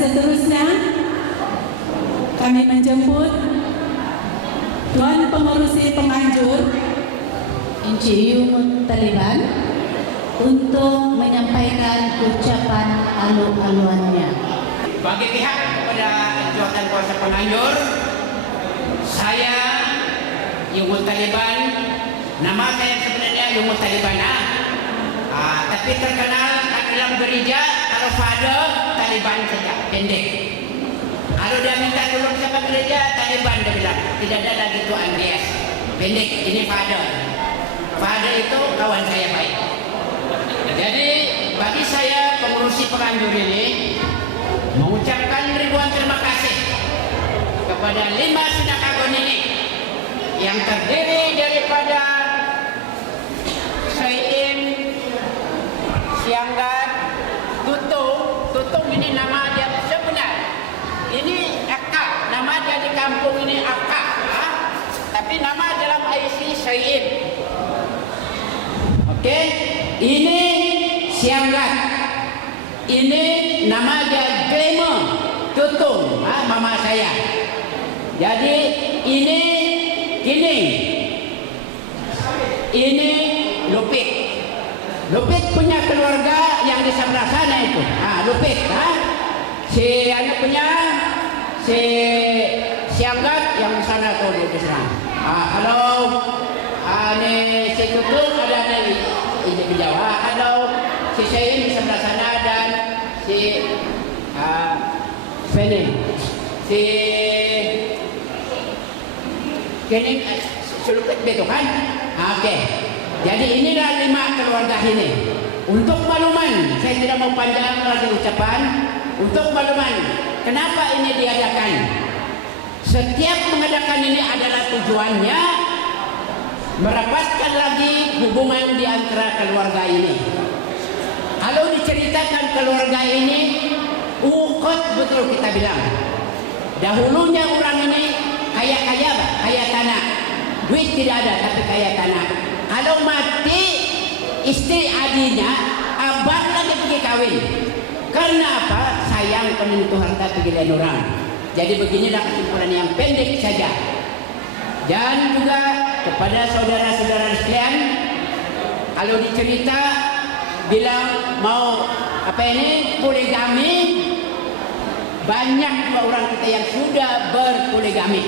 seterusnya kami menjemput Tuan Pengurusi Penganjur Encik Taliban untuk menyampaikan ucapan alu-aluannya. Bagi pihak kepada Jawatan Kuasa Penganjur, saya Yumul Taliban, nama saya sebenarnya Yumul Taliban, tapi terkenal dalam gereja kalau Father Taliban saja, pendek. Kalau dia minta tolong sama gereja, Taliban dia bilang, tidak ada lagi Tuan Dias, pendek, ini Father. Father itu kawan saya baik. Jadi bagi saya pengurusi penganjur ini mengucapkan ribuan terima kasih kepada 5 Sinakagon ini yang terdiri daripada Saim, Sianggat, Tutung ini nama dia sebenar. Ini Akak, nama dia di kampung ini Akak, tapi nama dalam IC Saim. Oke, ini Sianggat, ini nama dia Glamour, Tutung, mama saya. Jadi ini Kining, ini Lupit. Lupit punya keluarga yang di sebelah sana itu. Lupit, si anak punya si Sianggat yang di sana tuh di sana. Halo, ini si Tutung ada di Jawa. Halo, si Sayin di sebelah sana dan si Feni, si Kening, Sulukit betul kan? Oke. Jadi inilah 5 keluarga ini. Untuk makluman, saya tidak mau panjang lagi ucapan. Untuk makluman, kenapa ini diadakan? Setiap mengadakan ini adalah tujuannya merapatkan lagi hubungan di antara keluarga ini. Kalau diceritakan keluarga ini, ukot betul kita bilang. Dahulunya orang ini kaya-kaya, kaya tanah. Duit tidak ada, tapi kaya tanah. Kalau mati, istri adinya, abad lagi pergi kawin. Karena apa? Sayang penentu harta pergi lain orang. Jadi beginilah kesimpulan yang pendek saja. Dan juga kepada saudara-saudara sekalian, kalau dicerita bilang mau poligami, banyak orang kita yang sudah berpoligami.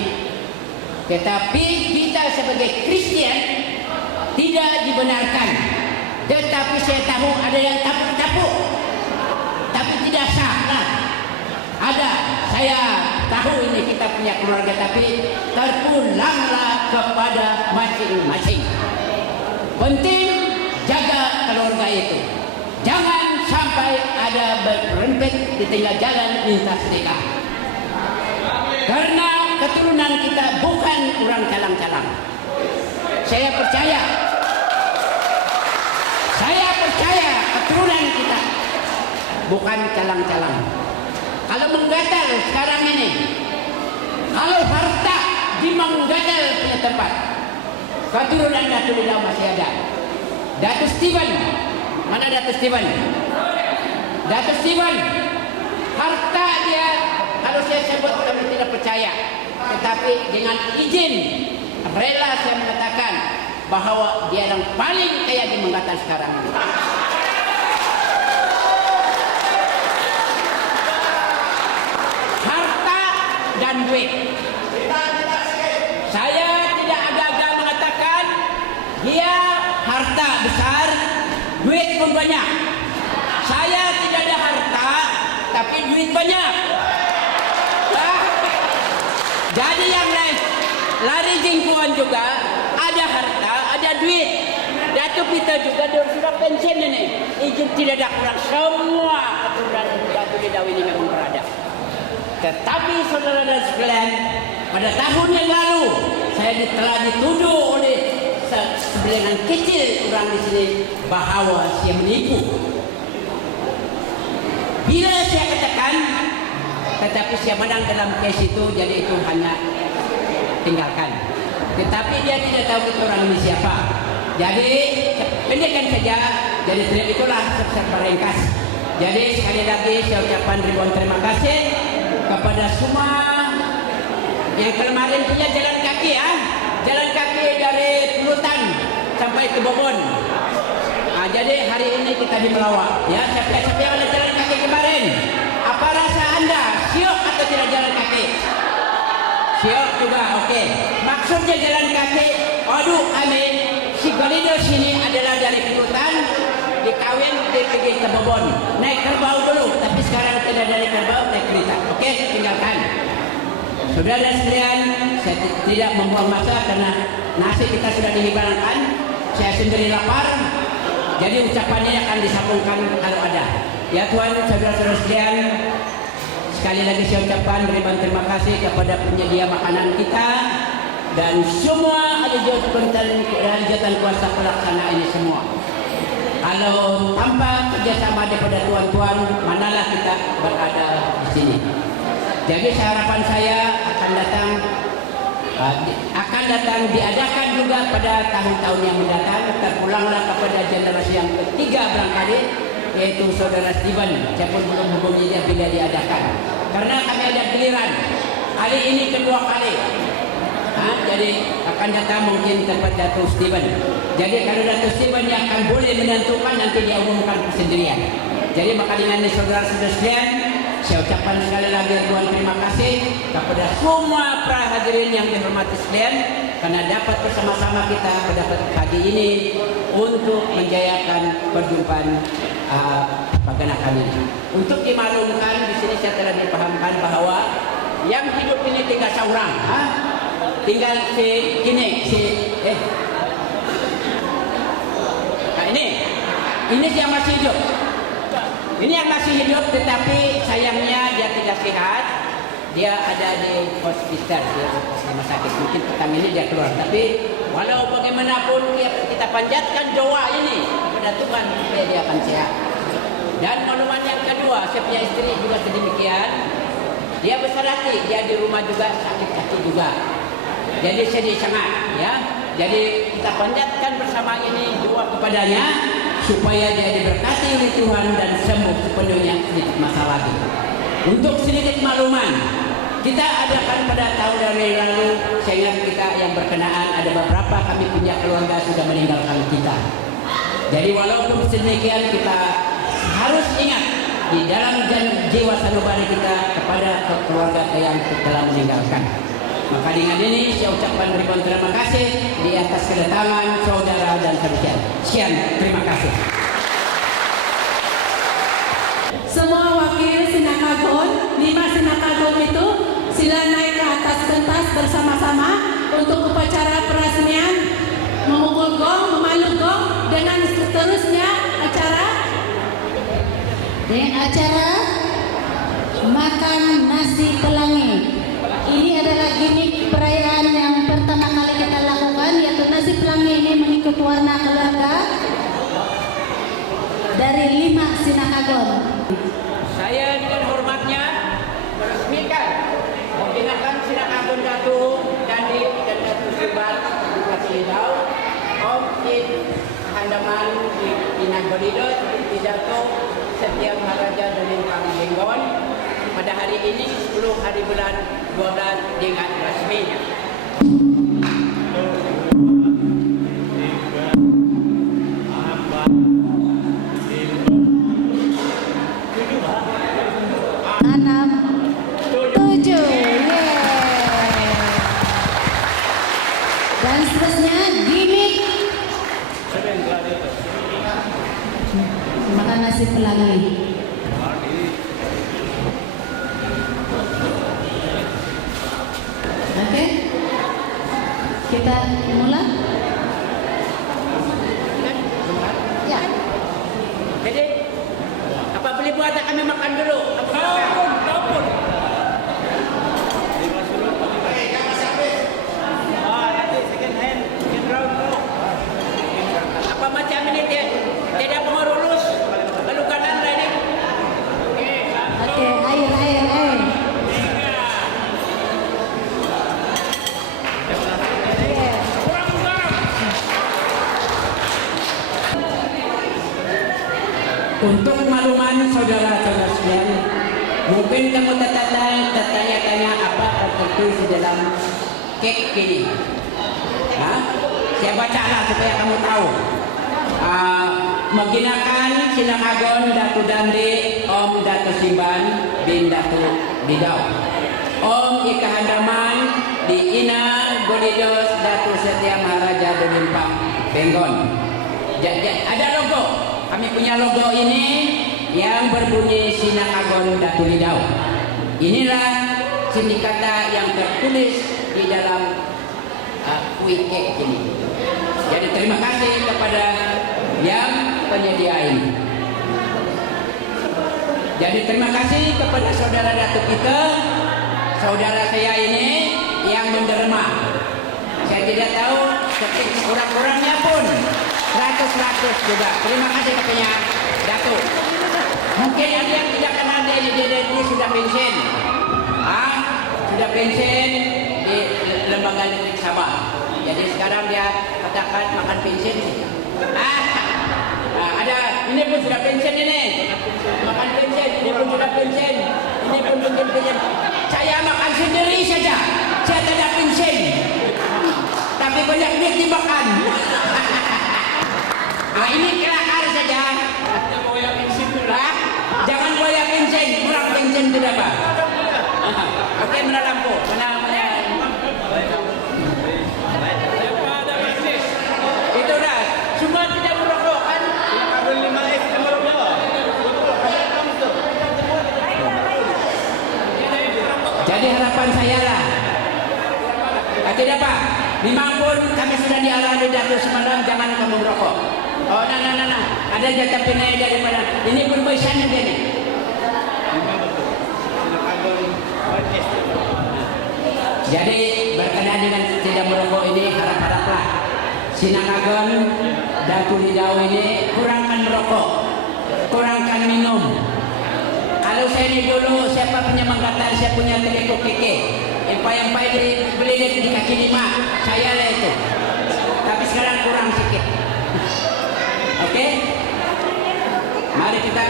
Tetapi kita sebagai Kristen tidak dibenarkan. Tetapi saya tahu ada yang tapuk-tapuk, tapi tidak sah. Ada, saya tahu ini kita punya keluarga, tapi terpulanglah kepada masing-masing. Penting jaga keluarga itu. Jangan sampai ada berempet di tengah jalan lintas nikah. Karena keturunan kita bukan orang calang-calang. Saya percaya keturunan kita bukan calang-calang. Kalau menggatal sekarang ini, kalau harta dimenggatal punya tempat, keturunan Datuk Lidau masih ada. Datuk Steven, mana Datuk Steven? Datuk Steven, harta dia kalau saya sebut kami tidak percaya, tetapi dengan izin rela saya mengatakan bahwa dia yang paling kaya di Menggatal sekarang ini. Harta dan duit. Saya tidak agak-agak mengatakan dia harta besar, duit pun banyak. Saya tidak ada harta, tapi duit banyak. Jadi yang lain lari jingkuan juga, ada harta, ada duit. Datuk kita juga sudah pensiun ini. Izin tidak ada kurang, semua keturunan Datuk Lidau ini memang berada. Tetapi saudara dan sekalian, pada tahun yang lalu saya telah dituduh oleh sebagian kecil orang di sini bahwa saya menipu. Bila saya katakan, tetapi saya menang dalam kes itu, jadi itu hanya tinggalkan. Tetapi dia tidak tahu kita orang ini siapa. Jadi pendekkan saja. Jadi itulah sebesar ringkas. Jadi sekali lagi saya ucapkan ribuan terima kasih kepada semua yang kemarin punya jalan kaki ya. Jalan kaki dari Pulutan sampai ke Bobon. Jadi hari ini kita di Melawak ya. Siapa yang ada jalan kaki kemarin? Apa rasa Anda? Siok atau tidak jalan kaki? Siok juga, oke. Maksudnya jalan kaki, aduh amin. Si Golido sini adalah dari Pulutan, dikawin dia pergi ke Bobon, naik kerbau dulu. Tapi sekarang tidak dari kerbau, naik kereta. Oke, tinggalkan. Saudara sekalian, saya tidak membuang masa karena nasi kita sudah dihidangkan. Saya sendiri lapar. Jadi ucapannya akan disambungkan kalau ada. Ya Tuhan, saudara-saudara sekalian, sekali lagi saya ucapkan ribuan terima kasih kepada penyedia makanan kita dan semua ahli jabatan kuasa pelaksana ini semua. Kalau tanpa kerjasama daripada tuan-tuan, manalah kita berada di sini. Jadi harapan saya akan datang diadakan juga pada tahun-tahun yang mendatang. Terpulanglah kepada generasi yang ketiga barangkali, yaitu saudara Steven. Saya pun belum hubungi dia bila diadakan. Karena kami ada giliran. Kali ini kedua kali. Jadi akan datang mungkin tempat Datuk Steven. Jadi kalau Datuk Steven yang akan boleh menentukan, nanti dia umumkan sendirian. Jadi maka dengan ini saudara-saudara sekalian, saya ucapkan sekali lagi ribuan terima kasih kepada semua para hadirin yang dihormati sekalian karena dapat bersama-sama kita pada pagi ini untuk menjayakan perjumpaan pagana kami. Untuk dimaklumkan di sini saya telah dipahamkan bahwa yang hidup ini tinggal seorang, tinggal ini yang masih hidup. Ini yang masih hidup, tetapi sayangnya dia tidak sehat. Dia ada di hospital, di rumah sakit. Mungkin petang ini dia keluar. Tapi walau bagaimanapun kita panjatkan doa ini kepada Tuhan supaya dia akan sehat. Dan makluman yang kedua, saya punya istri juga sedemikian. Dia besar hati, dia di rumah juga sakit hati juga. Jadi sedih sangat, ya. Jadi kita panjatkan bersama ini doa kepadanya supaya dia diberkati oleh Tuhan dan sembuh sepenuhnya sedikit masa lagi. Untuk sedikit makluman, kita adakan pada tahun yang lalu, saya ingat kita yang berkenaan ada beberapa kami punya keluarga sudah meninggalkan kita. Jadi walaupun sedemikian kita harus ingat di dalam jiwa sanubari kita kepada keluarga yang telah meninggalkan. Maka dengan ini saya ucapkan ribuan terima kasih di atas kedatangan saudara dan saudara. Sekian, terima kasih. Semua wakil Sinakagon, 5 Sinakagon itu sila naik ke atas pentas bersama-sama untuk upacara peresmian memukul gong, memalu gong dengan seterusnya acara makan nasi pelangi. Ini adalah gimmick perayaan yang pertama kali kita lakukan, yaitu nasi pelangi ini mengikut warna keluarga dari 5 Sinakagon. Saya dengan hormatnya meresmikan menggunakan Sinakagon Datuk Dandi dan Datuk Sibat Bupati Lidau Om In Handaman di Pinang Golidot Datuk Setia Maharaja dari Panggengon pada hari ini 10 hari bulan 12 dengan resminya. Dan seterusnya gimmick makan nasi pelangi. Oke, kita mulai. Ya. Jadi apa boleh buat kami makan dulu? Apa macam ini dia? Tidak mau lulus. Lalu kanan lagi. Oke, air. Untuk Untuk makluman saudara-saudara sekalian, mungkin kamu tertanya-tanya apa tertulis di dalam kek ini. Hah? Saya bacalah supaya kamu tahu. Menggunakan Sinangagon Datu Dandi Om Datu Simban bin Datu Didau, Om Ika Handaman di Ina Golidos Datu Setia Maharaja Dolimpang Benggon. Ada logo, kami punya logo ini yang berbunyi Sinangagon Datu Didau. Inilah sindikata yang tertulis di dalam kue kek ini. Jadi terima kasih kepada yang penyedia ini. Jadi terima kasih kepada saudara datuk kita, saudara saya ini yang menderma. Saya tidak tahu, kurang-kurangnya pun 100 juga. Terima kasih kepada datuk. Mungkin ada yang tidak kenal dia sudah pensiun. Sudah pensiun di lembaga listrik Sabah. Jadi sekarang dia katakan makan pensiun. Ada ini pun sudah pensiun ini. Makan pensiun, ini pun sudah pensiun. Ini pun mungkin pensiun. Saya makan sendiri saja. Saya tidak pensiun. Tapi banyak duit dimakan. Ini kelakar saja. Jangan boya pensiun, kurang pensiun tidak apa. Oke, mana lampu? Mana? Itu dah. Semua tidak merokok kan? Jadi harapan saya lah. Tidak apa. Memang pun kami sudah dialami dari semalam, jangan kamu merokok. Oh, nah. Ada jatah pinai daripada. Ini pun besannya dia ni. Jadi berkenaan dengan tidak merokok ini harap-haraplah Sinangagon Datu Didau ini kurangkan merokok, kurangkan minum. Kalau saya ini dulu siapa punya manggatan, saya punya telekuk keke, empai beli di kaki lima, saya lah itu. Tapi sekarang kurang sikit. Oke? Mari kita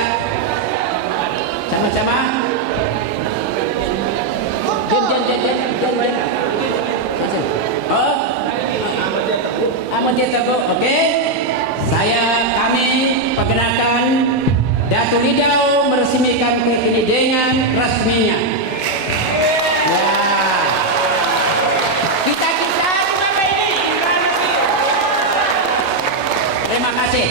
sama-sama. Oke, kami perkenalkan Datu Didau meresmikan kek ini dengan resminya. Kita di mana ini? Terima kasih.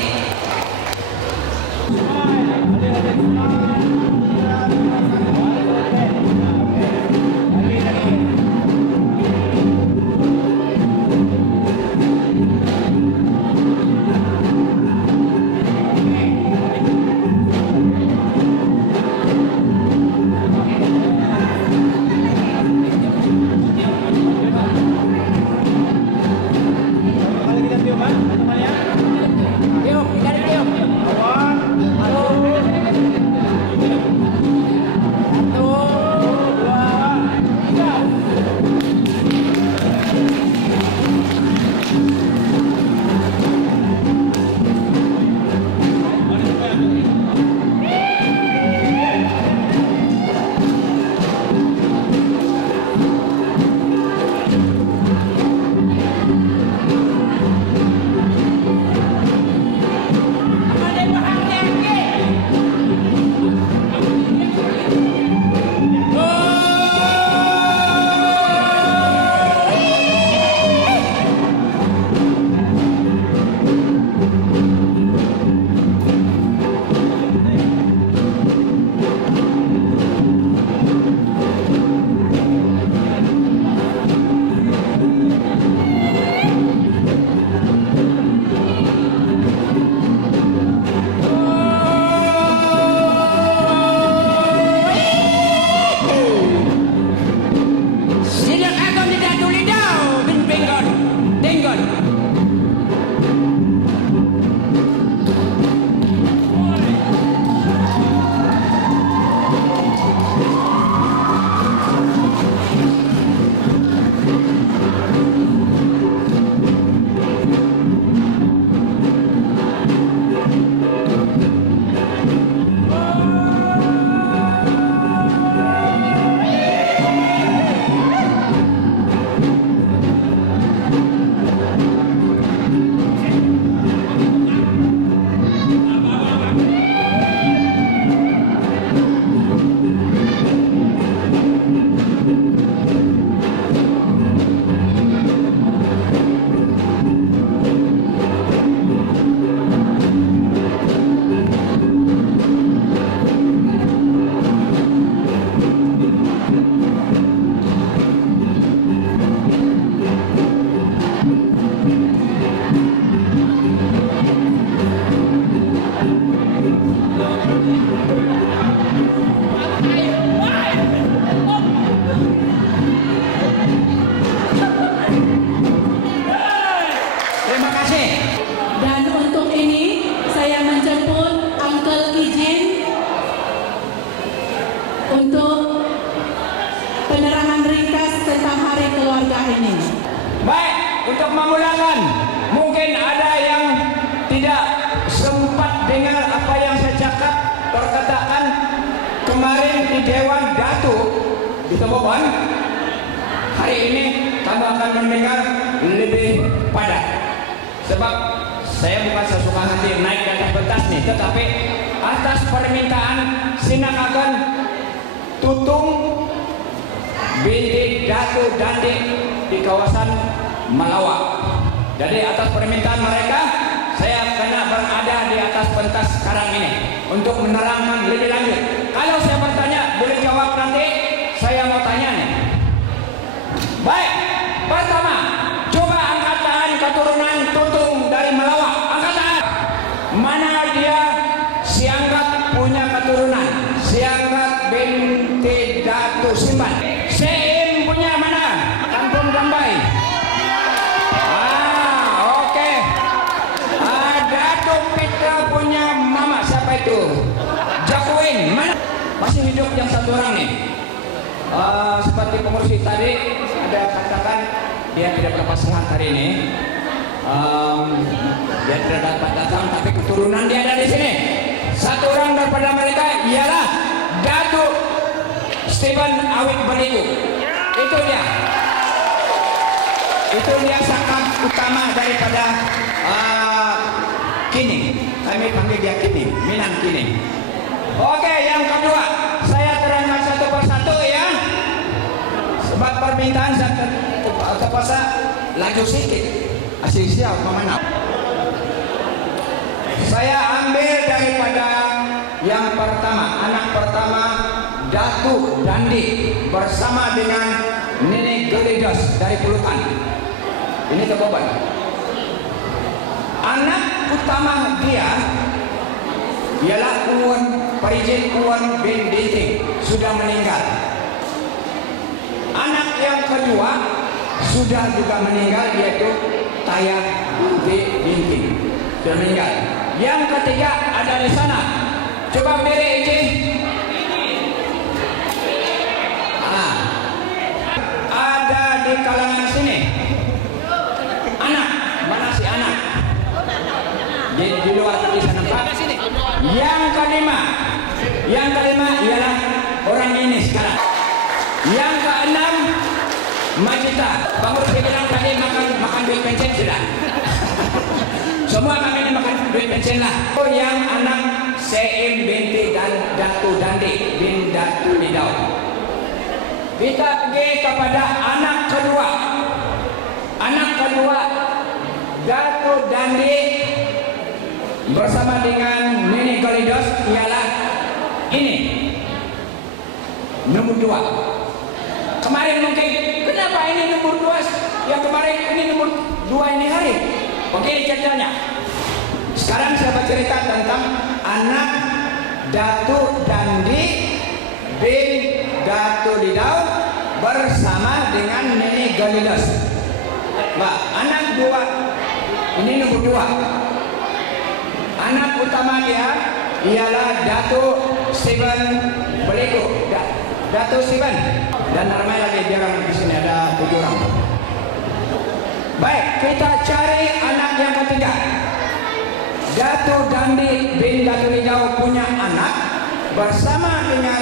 undangan. Mungkin ada yang tidak sempat dengar apa yang saya cakap perkatakan kemarin di Dewan Datu di Teboban. Hari ini kamu akan mendengar lebih padat. Sebab saya bukan sesuka hati naik ke atas pentas nih, tetapi atas permintaan Sinakakan Tutung binti Datu Dandi di kawasan Malawak. Jadi atas permintaan mereka, saya kena berada di atas pentas sekarang ini untuk menerangkan lebih lanjut. Kalau saya bertanya, boleh jawab nanti. Saya mau tanya nih. Baik, pertama, coba angkat tangan keturunan Tutung dari Malawak. Angkat tangan. Mana dia Siangkat punya keturunan? Siangkat binti Datu Simban. Seim punya mana? Kampung Gambai. Oke. Datu Pitra punya mama siapa itu? Jakuin. Mana? Masih hidup yang satu orang nih. Seperti pengurus tadi ada katakan dia tidak dapat sehat hari ini. Dia tidak dapat datang, tapi keturunan dia ada di sini. Satu orang daripada mereka ialah Datuk Stephen Awit Beriku. Itu dia. Itu dia sakam utama daripada Kining. Kami panggil dia Kining, Minang Kining. Oke, yang kedua, saya terangkan satu persatu ya. Sebab permintaan saya terpaksa laju sedikit. Asik siap kemana? Saya ambil daripada yang pertama, anak pertama Datu Dandi bersama dengan Nenek Gelidos dari Pulutan. Ini Teboban. Anak utama dia ialah Uwan Parijin Uwan bin Dinting, sudah meninggal. Anak yang kedua sudah juga meninggal, yaitu Tayang Dinting, sudah meninggal. Yang ketiga ada di sana. Coba beri izin. Ada di kalangan sini. Anak, mana si anak? Di luar di sana Pak. Yang kelima ialah orang ini sekarang. Yang keenam Majita. Bangun saya bilang tadi makan duit pensiun sudah. Semua kami ini makan duit pensiun lah. Yang anak Seim binti dan Datu Dandi bin Datu Lidau. Kita pergi kepada anak kedua. Anak kedua Datu Dandi bersama dengan Nenek Gelidos ialah ini nomor 2. Kemarin mungkin kenapa ini nomor 2? Yang kemarin ini nomor 2 ini hari. Oke, ceritanya. Sekarang saya bercerita tentang anak Datu Dandi bin Datu Lidau bersama dengan Nenek Gelidos. Mbak, anak 2 ini nomor 2. Anak utama dia ialah Datu Stephen Beriku. Datu Stephen. Dan ramai lagi dia orang di sini ada 7 orang. Baik, kita cari anak yang ketiga. Datu Dandi bin Datu Lidau punya anak bersama dengan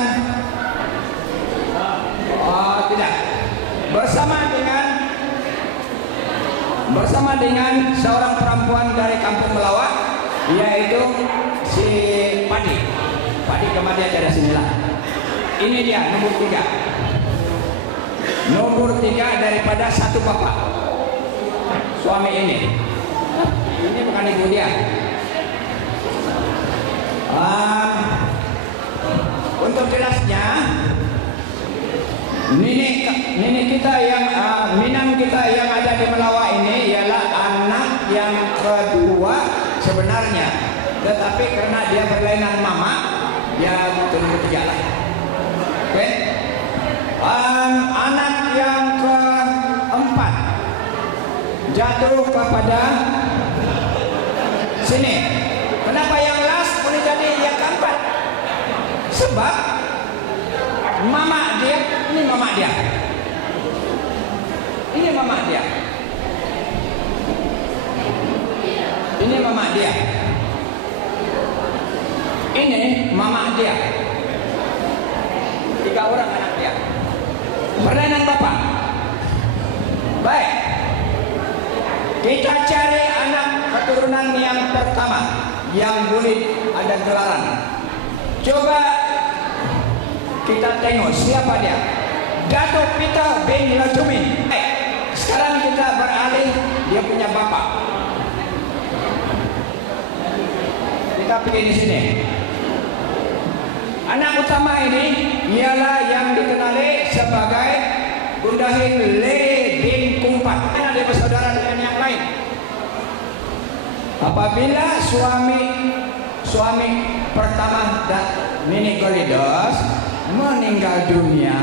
bersama dengan seorang perempuan dari kampung Melawak, yaitu si Padi kemana dia dari sinilah. Ini dia nomor 3. Nomor 3 daripada satu bapak. Suami ini bukan ibu dia. Untuk jelasnya, nenek kita yang Minang kita yang ada di Melawak ini ialah anak yang kedua sebenarnya, tetapi karena dia berlainan mama, dia nomor 3 lah. Oke. Anak yang keempat jatuh kepada sini. Kenapa yang last boleh jadi yang keempat? Sebab mama dia, ini mama dia. Ini mama dia. Ini mama dia. 3 orang anak dia. Peranan bapak. Baik. Kita cari anak keturunan yang pertama yang boleh ada gelaran. Coba kita tengok siapa dia. Datuk Peter bin Lajumin. Sekarang kita beralih dia punya bapak. Kita pergi di sini. Anak utama ini ialah yang dikenali sebagai Gundahin Le bin Kumpat. Karena dia bersaudara dengan yang lain. Apabila suami pertama Nini Kalidas meninggal dunia,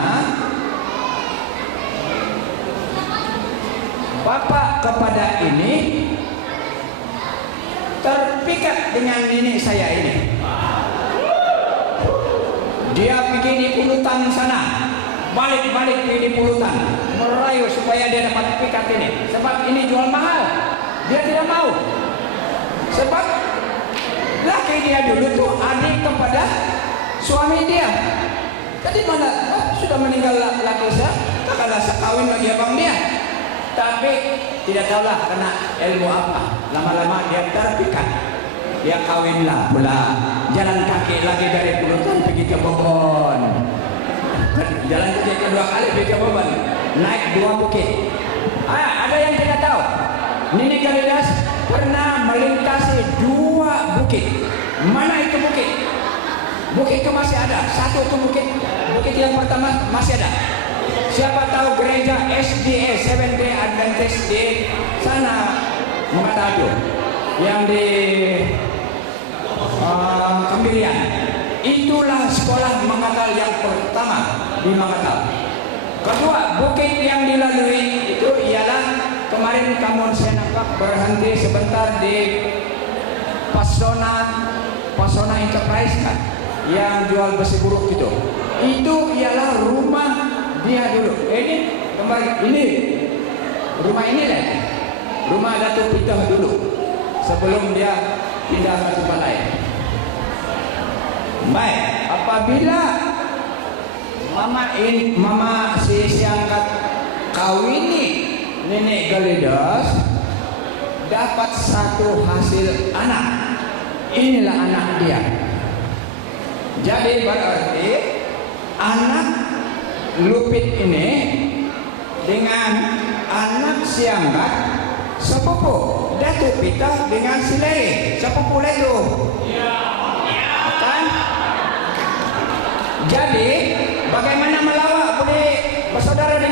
bapak kepada ini terpikat dengan nenek saya ini. Dia pergi di pulutan sana, balik-balik pergi di pulutan, merayu supaya dia dapat pikat ini. Sebab ini jual mahal, dia tidak mau. Sebab laki dia dulu tuh adik kepada suami dia. Tadi mana sudah meninggal laki saya, tak ada sekawin lagi abang dia. Tapi tidak tahulah kena ilmu apa. Lama-lama dia terpikat. Dia kawinlah pula. Jalan kaki lagi dari Pulutan pergi ke Bobon. Jalan kaki kedua kali pergi ke Bobon. Naik 2 bukit. Ada yang tidak tahu. Nini Kalidas pernah melintasi 2 bukit. Mana itu bukit? Bukit itu masih ada. Satu itu bukit yang pertama masih ada. Siapa tahu gereja SDA Seventh Day Adventist di sana Mengatajo yang di Kembilian. Itulah sekolah Mangatal yang pertama di Mangatal. Kedua, bukit yang dilalui itu ialah kemarin kamu saya nampak berhenti sebentar di Pasona Enterprise kan, yang jual besi buruk itu. Itu ialah rumah dia dulu. Ini kemarin ini rumah ini lah. Rumah Datuk Peter dulu sebelum dia pindah ke tempat lain. Baik, apabila mama si angkat kawini nenek Kalidas dapat satu hasil anak. Inilah anak dia. Jadi berarti anak Lupit ini dengan anak si angkat sepupu Datuk Peter dengan si Leri sepupu itu. Kan? Jadi bagaimana melawak boleh bersaudara dengan